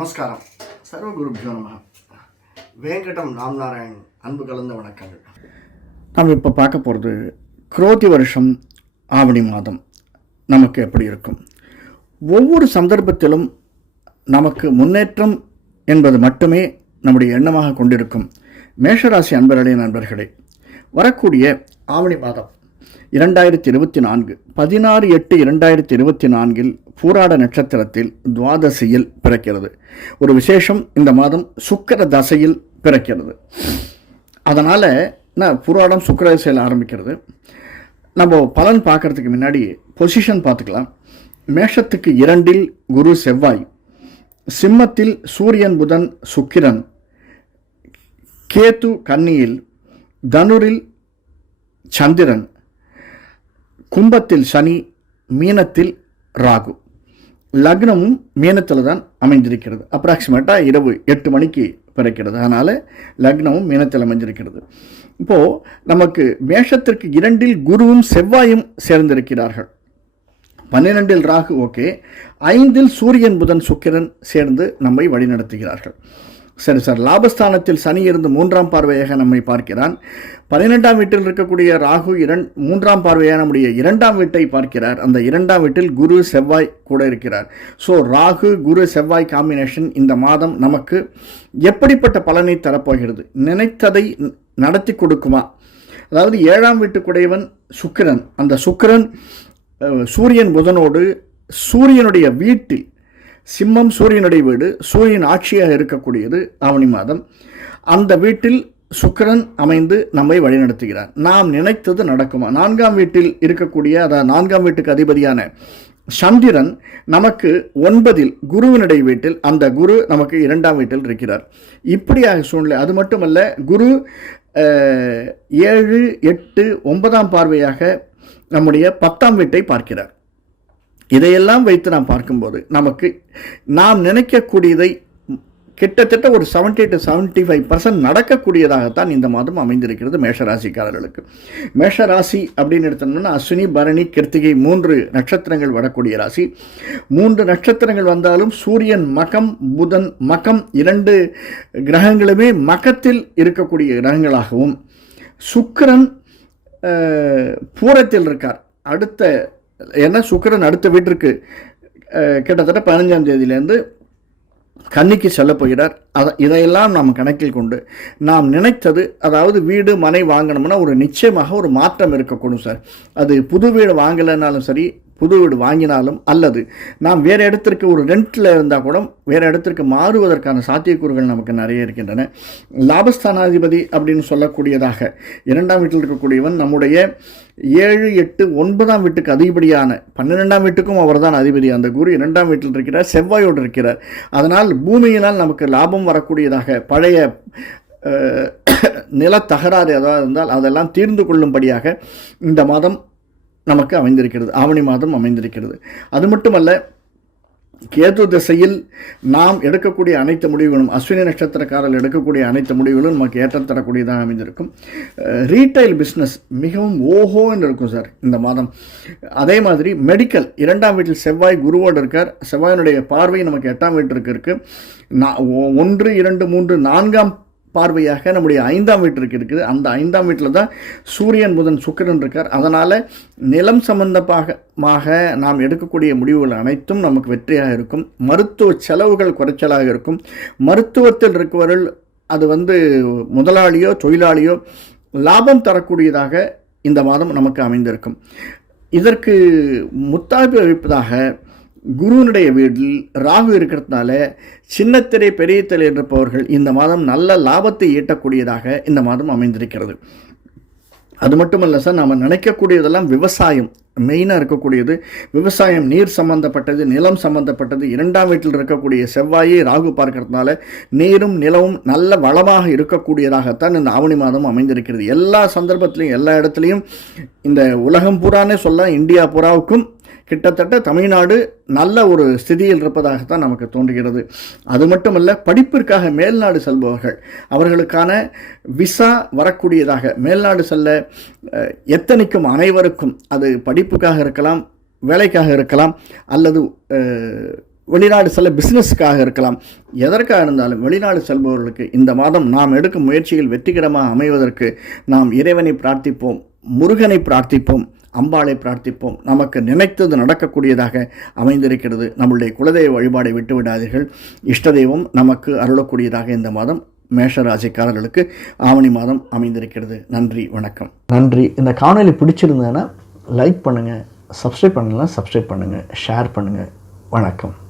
நமஸ்காரம். சர்வகுருப்ஜோ நம. வேங்கடம் ராம்நாராயண் அன்பு கலந்த வணக்கங்கள். நாம் இப்போ பார்க்க போகிறது குரோதி வருஷம் ஆவணி மாதம். நமக்கு எப்படி இருக்கும்? ஒவ்வொரு சந்தர்ப்பத்திலும் நமக்கு முன்னேற்றம் என்பது மட்டுமே நம்முடைய எண்ணமாக கொண்டிருக்கும். மேஷராசி அன்பர்களே நண்பர்களே வரக்கூடிய ஆவணி மாதம். இரண்டாயிரத்தி இருபத்தி நான்கு பதினாறு எட்டு இரண்டாயிரத்தி இருபத்தி நான்கில் பூராட நட்சத்திரத்தில் துவாதசியில் பிறக்கிறது. ஒரு விசேஷம் இந்த மாதம் சுக்கிர தசையில் பிறக்கிறது. அதனால் நான் புராடம் சுக்கிர தசையில் ஆரம்பிக்கிறது. நம்ம பலன் பார்க்கறதுக்கு முன்னாடி பொசிஷன் பார்த்துக்கலாம். மேஷத்துக்கு இரண்டில் குரு செவ்வாய் சிம்மத்தில் சூரியன் புதன் சுக்கிரன் கேத்து கன்னியில் தனுரில் சந்திரன் கும்பத்தில் சனி மீனத்தில் ராகு. லக்னமும் மீனத்தில் தான் அமைஞ்சிருக்கிறது அப்ராக்சிமேட்டாக இரவு எட்டு மணிக்கு பிறக்கிறது. அதனால் லக்னமும் மீனத்தில் அமைஞ்சிருக்கிறது இப்போது நமக்கு மேஷத்திற்கு இரண்டில் குருவும் செவ்வாயும் சேர்ந்திருக்கிறார்கள். பன்னிரெண்டில் ராகு ஓகே. ஐந்தில் சூரியன் புதன் சுக்கிரன் சேர்ந்து நம்மை வழிநடத்துகிறார்கள். சரி சார். லாபஸ்தானத்தில் சனி இருந்து மூன்றாம் பார்வையாக நம்மை பார்க்கிறான். பன்னிரெண்டாம் வீட்டில் இருக்கக்கூடிய ராகு இரண் மூன்றாம் பார்வையாக நம்முடைய இரண்டாம் வீட்டை பார்க்கிறார். அந்த இரண்டாம் வீட்டில் குரு செவ்வாய் கூட இருக்கிறார். ஸோ ராகு குரு செவ்வாய் காம்பினேஷன் இந்த மாதம் நமக்கு எப்படிப்பட்ட பலனை தரப்போகிறது? நினைத்ததை நடத்தி கொடுக்குமா? அதாவது ஏழாம் வீட்டுக்குடையவன் சுக்கிரன். அந்த சுக்கிரன் சூரியன் புதனோடு சூரியனுடைய வீட்டில் சிம்மம் சூரியனுடைய வீடு சூரியன் ஆட்சியாக இருக்கக்கூடியது ஆவணி மாதம். அந்த வீட்டில் சுக்கரன் அமைந்து நம்மை வழிநடத்துகிறார். நாம் நினைத்தது நடக்குமா? நான்காம் வீட்டில் இருக்கக்கூடிய அதாவது நான்காம் வீட்டுக்கு அதிபதியான சந்திரன் நமக்கு ஒன்பதில் குருவினுடைய வீட்டில் அந்த குரு நமக்கு இரண்டாம் வீட்டில் இருக்கிறார். இப்படியாக சூழ்நிலை அது மட்டுமல்ல குரு ஏழு எட்டு ஒன்பதாம் பார்வையாக நம்முடைய பத்தாம் வீட்டை பார்க்கிறார். இதையெல்லாம் வைத்து நாம் பார்க்கும்போது நமக்கு நாம் நினைக்கக்கூடியதை கிட்டத்தட்ட ஒரு 70 டு 75% ஃபைவ் பர்சன்ட் நடக்கக்கூடியதாகத்தான் இந்த மாதம் அமைந்திருக்கிறது மேஷராசிக்காரர்களுக்கு. மேஷராசி அப்படின்னு எடுத்தோம்னா அஸ்வினி பரணி கிருத்திகை மூன்று நட்சத்திரங்கள் வரக்கூடிய ராசி. மூன்று நட்சத்திரங்கள் வந்தாலும் சூரியன் மகம் புதன் மகம் இரண்டு கிரகங்களுமே மகத்தில் இருக்கக்கூடிய கிரகங்களாகவும். சுக்கரன் பூரத்தில் இருக்கார். அடுத்த ஏன்னா சுக்கிரன் அடுத்த வீட்டிற்கு கிட்டத்தட்ட பதினஞ்சாம் தேதியிலேருந்து கன்னிக்கு செல்ல போகிறார். அதை இதையெல்லாம் நாம் கணக்கில் கொண்டு நாம் நினைத்தது அதாவது வீடு மனை வாங்கணும்னா ஒரு நிச்சயமாக ஒரு மாற்றம் இருக்கக்கூடும் சார். அது புது வீடு வாங்கலைனாலும் சரி புது வீடு வாங்கினாலும் அல்லது நாம் வேறு இடத்திற்கு ஒரு ரெண்டில் இருந்தால் கூட வேறு இடத்திற்கு மாறுவதற்கான சாத்தியக்கூறுகள் நமக்கு நிறைய இருக்கின்றன. லாபஸ்தானாதிபதி அப்படின்னு சொல்லக்கூடியதாக இரண்டாம் வீட்டில் இருக்கக்கூடியவன் நம்முடைய ஏழு எட்டு ஒன்பதாம் வீட்டுக்கு அதிகப்படியான பன்னிரெண்டாம் வீட்டுக்கும் அவர்தான் அதிபதி அந்த குரு. இரண்டாம் வீட்டில் இருக்கிறார் செவ்வாயோடு இருக்கிறார். அதனால் பூமியினால் நமக்கு லாபம் வரக்கூடியதாக பழைய நில தகராறு ஏதாவது இருந்தால் அதெல்லாம் தீர்ந்து கொள்ளும்படியாக இந்த மாதம் நமக்கு அமைந்திருக்கிறது. ஆவணி மாதம் அமைந்திருக்கிறது. அது மட்டுமல்ல கேது திசையில் நாம் எடுக்கக்கூடிய அனைத்து முடிவுகளும் அஸ்வினி நட்சத்திரக்காரர்கள் எடுக்கக்கூடிய அனைத்து முடிவுகளும் நமக்கு ஏற்றம் தரக்கூடியதாக அமைந்திருக்கும். ரீட்டைல் பிஸ்னஸ் மிகவும் ஓஹோன்னு இருக்கும் சார் இந்த மாதம். அதே மாதிரி மெடிக்கல் இரண்டாம் வீட்டில் செவ்வாய் குருவோடு இருக்கார். செவ்வாயினுடைய பார்வை நமக்கு எட்டாம் வீட்டிற்கு இருக்குது நா- ஒ- ஒன்று இரண்டு மூன்று நான்காம் பார்வையாக நம்முடைய ஐந்தாம் வீட்டிற்கு இருக்குது. அந்த ஐந்தாம் வீட்டில் தான் சூரியன் புதன் சுக்கிரன் இருக்கார். அதனால் நிலம் சம்பந்தமாக நாம் எடுக்கக்கூடிய முடிவுகள் அனைத்தும் நமக்கு வெற்றியாக இருக்கும். மருத்துவ செலவுகள் குறைச்சலாக இருக்கும். மருத்துவத்தில் இருக்கவர்கள் அது வந்து முதலாளியோ தொழிலாளியோ லாபம் தரக்கூடியதாக இந்த மாதம் நமக்கு அமைந்திருக்கும். இதற்கு முத்தாய்ப்பு அளிப்பதாக குருவினுடைய வீட்டில் ராகு இருக்கிறதுனால சின்னத்திரை பெரிய திரை இருப்பவர்கள் இந்த மாதம் நல்ல லாபத்தை ஈட்டக்கூடியதாக இந்த மாதம் அமைந்திருக்கிறது. அது மட்டுமல்ல சார் நாம் நினைக்கக்கூடியதெல்லாம் விவசாயம். மெயினாக இருக்கக்கூடியது விவசாயம் நீர் சம்பந்தப்பட்டது நிலம் சம்பந்தப்பட்டது இரண்டாம் வீட்டில் இருக்கக்கூடிய செவ்வாயை ராகு பார்க்கறதுனால நீரும் நிலவும் நல்ல வளமாக இருக்கக்கூடியதாகத்தான் இந்த ஆவணி மாதம் அமைந்திருக்கிறது. எல்லா சந்தர்ப்பத்திலையும் எல்லா இடத்துலையும் இந்த உலகம் பூரானே சொல்ல இந்தியா பூராவுக்கும் கிட்டத்தட்ட தமிழ்நாடு நல்ல ஒரு ஸ்திதியில் இருப்பதாகத்தான் நமக்கு தோன்றுகிறது. அது மட்டுமல்ல படிப்பிற்காக மேல்நாடு செல்பவர்கள் அவர்களுக்கான விசா வரக்கூடியதாக மேல்நாடு செல்ல எத்தனைக்கும் அனைவருக்கும் அது படிப்புக்காக இருக்கலாம் வேலைக்காக இருக்கலாம் அல்லது வெளிநாடு செல்ல பிஸ்னஸுக்காக இருக்கலாம். எதற்காக இருந்தாலும் வெளிநாடு செல்பவர்களுக்கு இந்த மாதம் நாம் எடுக்கும் முயற்சியில் வெற்றிகரமாக அமைவதற்கு நாம் இறைவனை பிரார்த்திப்போம் முருகனை பிரார்த்திப்போம். அம்பாளை பிரார்த்திப்போம். நமக்கு நினைத்தது நடக்கக்கூடியதாக அமைந்திருக்கிறது. நம்முடைய குலதெய்வ வழிபாடை விட்டு விடாதீர்கள். இஷ்ட தெய்வம் நமக்கு அருளக்கூடியதாக இந்த மாதம் மேஷராசிக்காரர்களுக்கு ஆவணி மாதம் அமைந்திருக்கிறது. நன்றி வணக்கம். நன்றி. இந்த காணொலி பிடிச்சிருந்தேன்னா லைக் பண்ணுங்கள் சப்ஸ்கிரைப் பண்ணலாம் சப்ஸ்கிரைப் பண்ணுங்கள் ஷேர் பண்ணுங்கள் வணக்கம்.